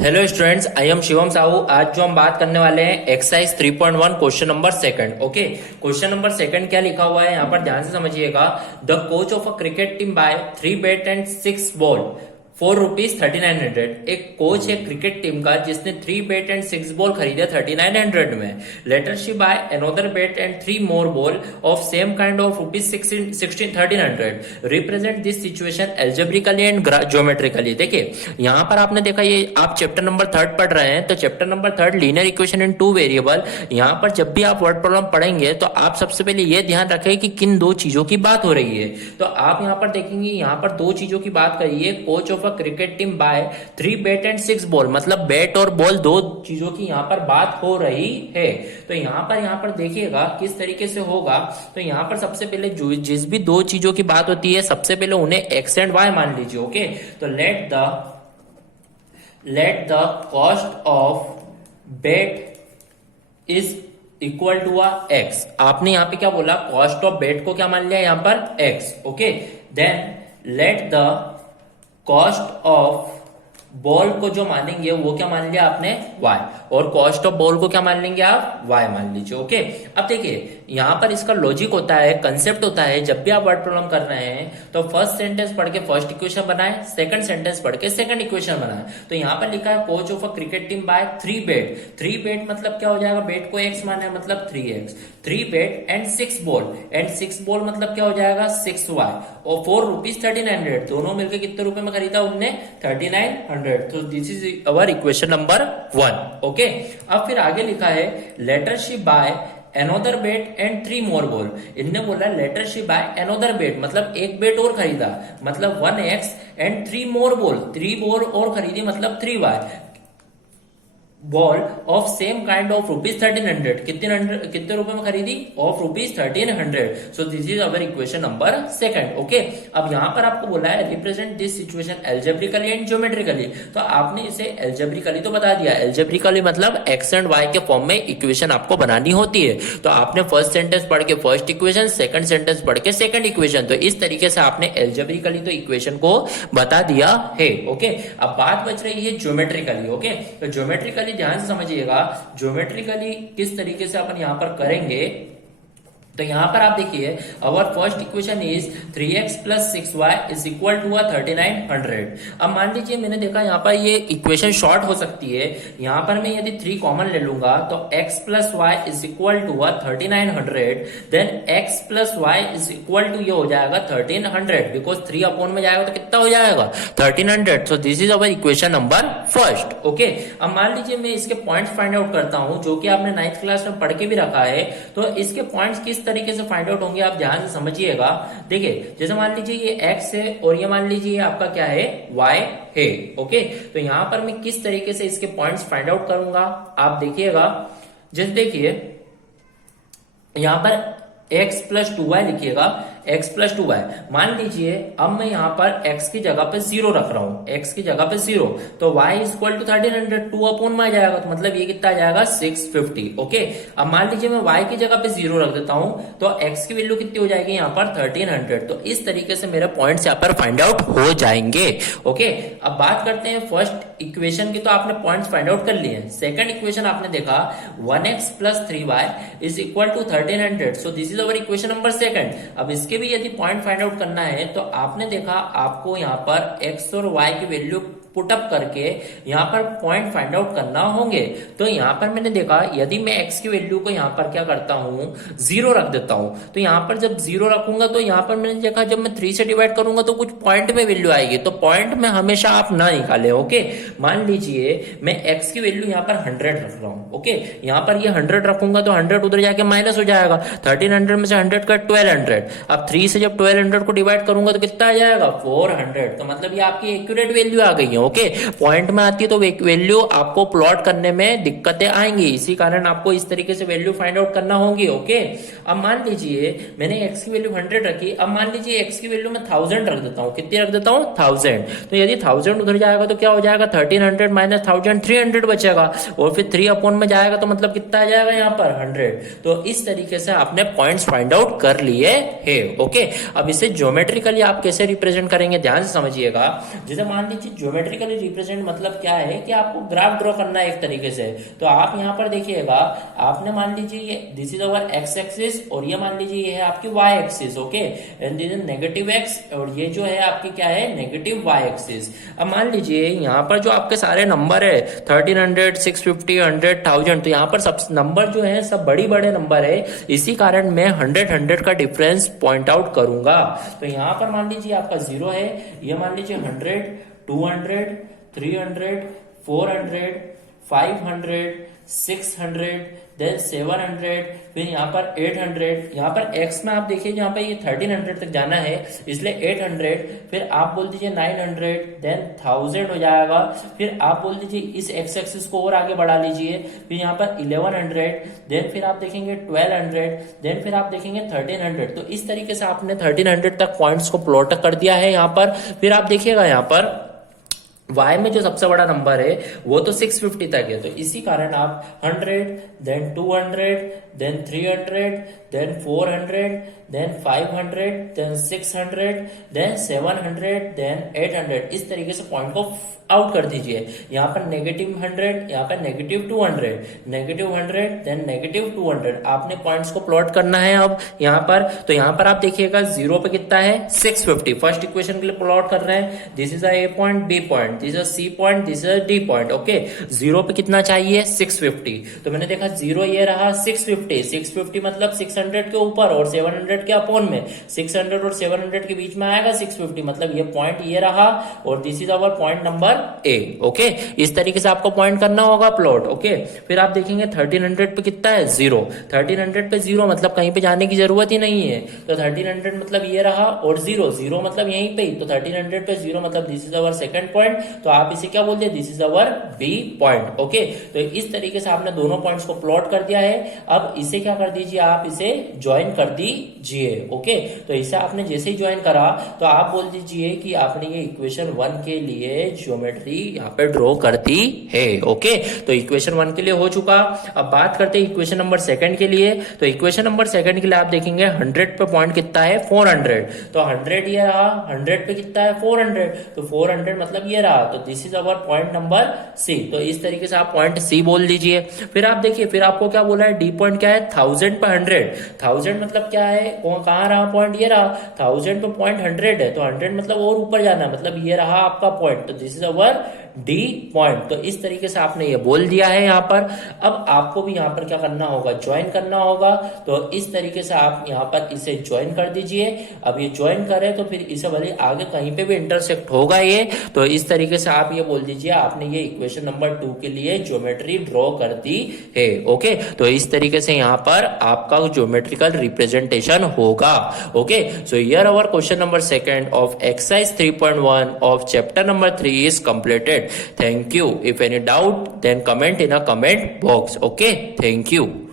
Hello students, I am Shivam Sahu. आज जो हम बात करने वाले हैं exercise 3.1 question number second. Okay, question number second क्या लिखा हुआ है यहाँ पर ध्यान से समझिएगा। The coach of a cricket team buy 3 bat and 6 ball ₹4,3900। एक कोच है क्रिकेट टीम का जिसने 3 बैट एंड 6 बॉल खरीदे 3900 में। Later she buy another bat and 3 more ball of same kind of ₹1300। Represent this situation algebraically and geometrically. देखिए यहाँ पर आपने देखा, ये आप चैप्टर नंबर 3 पढ़ रहे हैं तो chapter number 3 linear equation in 2 variable. यहाँ पर जब भी आप वर्ड प्रॉब्लम पढ़ेंगे तो आप सबसे पहले ये ध्यान रखें कि किन दो चीजों की बात हो रही है। तो आप यहाँ पर देखेंगे, यहाँ पर दो चीजों की बात करी है। Coach of cricket team buy 3 bat and 6 ball, मतलब बैट और बॉल दो चीजों की यहाँ पर बात हो रही है। तो यहाँ पर देखिएगा किस तरीके से होगा। तो यहाँ पर सबसे पहले जिस भी दो चीजों की बात होती है सबसे पहले उन्हें एक्स एंड वाई मान लीजिए। ओके, तो let the cost of bat is equal to x. आपने यहाँ पे क्या बोला, कॉस्ट ऑफ बेट को क्या मान लिया यहाँ पर x. Okay, then let the cost of ball को जो मानेंगे वो क्या मान लिया आपने, y, और कॉस्ट ऑफ बॉल को क्या मान लेंगे आप, y मान लीजिए। ओके, अब देखिए यहाँ पर इसका लॉजिक होता है, कंसेप्ट होता है। जब भी आप वर्ड प्रॉब्लम कर रहे हैं तो फर्स्ट सेंटेंस पढ़ के फर्स्ट इक्वेशन बनाए, सेकंड सेंटेंस पढ़ के सेकंड इक्वेशन बनाए। तो यहाँ पर लिखा है coach of a cricket team buy 3 bat. 3 bat मतलब क्या हो जाएगा, बैट को x माना है मतलब 3x। 3 bat and 6 ball, and 6 ball मतलब क्या हो जाएगा 6y, और ₹4,3900 दोनों मिलकर कितने रुपए में खरीदा उनने, 3900। तो this is our equation number 1। Okay, अब फिर आगे लिखा है later she buy another bat and 3 more ball. इनने बोला later she buy another bat, मतलब एक बेट और खरीदा, मतलब 1x and 3 more ball, 3 ball और खरीदी मतलब 3y ball of same kind of ₹1300। कितने रुपए में खरीदी, of ₹1300। So this is our equation number second. Okay, अब यहां पर आपको बोला है represent this situation algebraically and geometrically. तो आपने इसे एल्जेब्रिकली तो बता दिया, एल्जेब्रिकली मतलब एक्स एंड वाई के फॉर्म में इक्वेशन आपको बनानी होती है। तो आपने फर्स्ट सेंटेंस पढ़ के फर्स्ट इक्वेशन, सेकंड सेंटेंस पढ़ के सेकंड इक्वेशन। तो इस तरीके से आपने एल्जेब्रिकली तो इक्वेशन को बता दिया है। ओके, अब बात बच रही है ज्योमेट्रिकली। ओके, तो ज्योमेट्रिकली ध्यान से समझिएगा, ज्योमेट्रिकली किस तरीके से अपन यहां पर करेंगे। तो यहां पर आप देखिए, our first equation is 3x plus 6y is equal to 3900। अब मान लीजिए मैंने देखा यहाँ पर ये इक्वेशन शॉर्ट हो सकती है। यहाँ पर मैं यदि 3 कॉमन ले लूंगा तो x plus y is equal to 3900, then x plus y is equal to ये हो जाएगा 1300, बिकॉज 3 अपॉन में जाएगा तो कितना हो जाएगा 1300। So this is our equation number first. Okay, अब मान लीजिए मैं इसके पॉइंट्स फाइंड आउट करता हूं, जो कि आपने 9th क्लास में पढ़ के भी रखा है। तो इसके पॉइंट्स किस तरीके से फाइंड आउट होंगे आप ध्यान से समझिएगा। देखिए जैसे मान लीजिए ये x है और ये मान लीजिए आपका क्या है, y है। ओके, तो यहां पर मैं किस तरीके से इसके पॉइंट्स फाइंड आउट करूंगा आप देखिएगा। जैसे देखिए यहां पर x प्लस 2y लिखिएगा, x प्लस 2y। मान लीजिए अब मैं यहाँ पर x की जगह पे 0 रख रहा हूँ, x की जगह पे 0, तो y is equal to 1300, 2 upon में आ जाएगा, तो मतलब ये कितना आ जाएगा 650। ओके, अब मान लीजिए मैं y की जगह पे 0 रख देता हूँ तो x की वैल्यू कितनी हो जाएगी यहाँ पर 1300। तो इस तरीके से मेरे पॉइंट्स यहाँ पर फाइंड आउट हो जाएंगे। ओके, अब बात करते हैं फर्स्ट इक्वेशन की। तो आपने पॉइंट्स फाइंड आउट कर लिए। सेकंड इक्वेशन आपने देखा 1x plus 3y is equal to 1300। So this is our equation number second. अब इसके भी यदि पॉइंट फाइंड आउट करना है तो आपने देखा आपको यहाँ पर x और y की वैल्यू पुटअप करके यहाँ पर पॉइंट फाइंड आउट करना होंगे। तो यहाँ पर मैंने देखा यदि मैं x की वैल्यू को यहाँ पर क्या करता हूँ 0 रख देता हूँ, तो यहाँ पर जब 0 रखूंगा तो यहाँ पर मैंने देखा जब मैं 3 से डिवाइड करूंगा तो कुछ पॉइंट में वैल्यू आएगी। तो पॉइंट में हमेशा आप ना निकाले। ओके, मान लीजिए मैं x की वैल्यू यहाँ पर 100 रख रहा हूँ। ओके, यहाँ पर ये 100 रखूंगा तो 100 उधर जाके माइनस हो जाएगा, 1300 में से 100 का 1200। अब 3 से जब 1200 को डिवाइड करूंगा तो कितना आ जाएगा 400। तो मतलब ये आपकी एक्यूरेट वैल्यू आ गई है। ओके, पॉइंट में आती है तो वैल्यू आपको प्लॉट करने में दिक्कतें आएंगी, इसी कारण आपको इस तरीके से वैल्यू फाइंड आउट करना होगी। ओके, अब मान लीजिए मैंने x की वैल्यू 100 रखी। अब मान लीजिए x की वैल्यू मैं 1000 रख देता हूँ। कितनी रख देता हूँ 1000। तो यदि 1000 उधर जाएगा तो क्या हो जाएगा 1300 माइनस 1000 300 बचेगा, और फिर 3 अपॉन में जाएगा तो मतलब कितना आ जाएगा यहाँ पर 100। तो इस तरीके से आपने पॉइंट्स फाइंड आउट कर लिए है। ओके, अब इसे ज्योमेट्रिकली आप कैसे रिप्रेजेंट करेंगे ध्यान से समझिएगा। जैसे मान लीजिए ज्योमेट्रिकली ज्योमेट्रिकली रिप्रेजेंट मतलब क्या है कि आपको ग्राफ ड्रॉ करना है एक तरीके से। तो आप यहाँ पर देखिएगा, आपने मान लीजिए this is our x axis और ये मान लीजिए ये है आपकी y axis, okay, and this is negative x और ये जो है आपकी क्या है नेगेटिव वाई एक्सिस। अब मान लीजिए यहाँ पर जो आपके सारे नंबर है 1300, 650, 100, 1000, तो यहाँ पर सब नंबर जो है सब बड़ी बड़े नंबर है, इसी कारण मैं 100 का डिफरेंस पॉइंट आउट करूंगा। तो यहाँ पर मान लीजिए आपका 0 है, ये मान लीजिए 100, 200, 300, 400, 500, 600, देन 700, फिर यहाँ पर 800, यहाँ पर x में आप देखिए यहाँ पे ये 1300 तक जाना है इसलिए 800, फिर आप बोल दीजिए 900, देन 1000 हो जाएगा, फिर आप बोल दीजिए इस x एक्सिस को और आगे बढ़ा लीजिए, फिर यहाँ पर 1100, देन फिर आप देखेंगे 1200, देन फिर आप देखेंगे 1300। तो इस तरीके से आपने 1300 तक पॉइंट्स को प्लॉट कर दिया है यहाँ पर। फिर आप देखिएगा यहाँ पर y में जो सबसे बड़ा नंबर है वो तो 650 तक है, तो इसी कारण आप 100, then 200, then 300, then 400, then 500, then 600, then 700, then 800, इस तरीके से पॉइंट को आउट कर दीजिए। यहाँ पर -100, यहाँ पर -200, -100, देन -200, आपने पॉइंट्स को प्लॉट करना है अब यहाँ पर। तो यहाँ पर आप देखिएगा 0 पे कितना है 650, फर्स्ट इक्वेशन के लिए प्लॉट कर रहे हैं, this is A point, B point, this is C point, this is D point, okay. 0 पे कितना चाहिए 650, तो मैंने देखा 0 ये रहा 650, 650 मतलब 600 के ऊपर और 700 के अपोन में, 600 और 700 के बीच में आएगा 650, मतलब ये पॉइंट ये रहा और this is our point number A, okay. इस तरीके से आपको पॉइंट करना होगा प्लॉट, ओके। फिर आप देखेंगे 1300 पे कितना है 0, 1300 पे 0 मतलब कहीं पे जाने की जरूरत ही नहीं है, तो 1300 मतलब ये रहा और 0, 0 मतलब यहीं पे ही, तो 1300 पे 0 मतलब this is our second point, तो आप इसे क्या बोलते हैं this is our B point, okay. तो इस तरीके से आपने दोनों पॉइंट्स को प्लॉट कर दिया है। अब इसे क्या कर दीजिए, आप इसे ज्वाइन कर दीजिए, ओके। तो इसे आपने जैसे ही ज्वाइन करा तो आप बोल दीजिए कि आपने ये इक्वेशन 1 के लिए ज्योमेट्री यहाँ पे ड्रॉ कर दी है, ओके। तो इक्वेशन 1 के लिए हो चुका। अब बात करते हैं इक्वेशन नंबर 2 के लिए। तो इक्वेशन नंबर 2 के लिए आप देखेंगे 100 पे पॉइंट कितना है 400, तो 100 ये रहा, 100 पे कितना है 400, तो 400 मतलब ये रहा, तो this is our point number C. तो इस तरीके से आप पॉइंट सी बोल दीजिए। फिर आप देखिए, फिर आपको क्या बोला है, डी पॉइंट क्या है 1000 पे 100, 1000 मतलब क्या है, कहाँ रहा पॉइंट, ये रहा 1000 पे पॉइंट 100 है, तो 100 मतलब और ऊपर जाना, मतलब ये रहा आपका पॉइंट, तो this is our D point. तो इस तरीके से आपने ये बोल दिया है यहाँ पर। अब आपको भी यहाँ पर क्या करना होगा, ज्वाइन करना होगा। तो इस तरीके से आप यहाँ पर इसे ज्वाइन कर दीजिए। अब ये ज्वाइन करें तो फिर इसे भले आगे कहीं पे भी इंटरसेक्ट होगा ये, तो इस तरीके से आप ये बोल दीजिए आपने ये इक्वेशन नंबर 2 के लिए ज्योमेट्री ड्रॉ कर दी है, ओके। तो इस तरीके से यहाँ पर आपका ज्योमेट्रिकल रिप्रेजेंटेशन होगा, okay. So here our question number 2 of exercise 3.1 of chapter number 3 is completed. Thank you. If any doubt, then comment in a comment box. Okay. Thank you.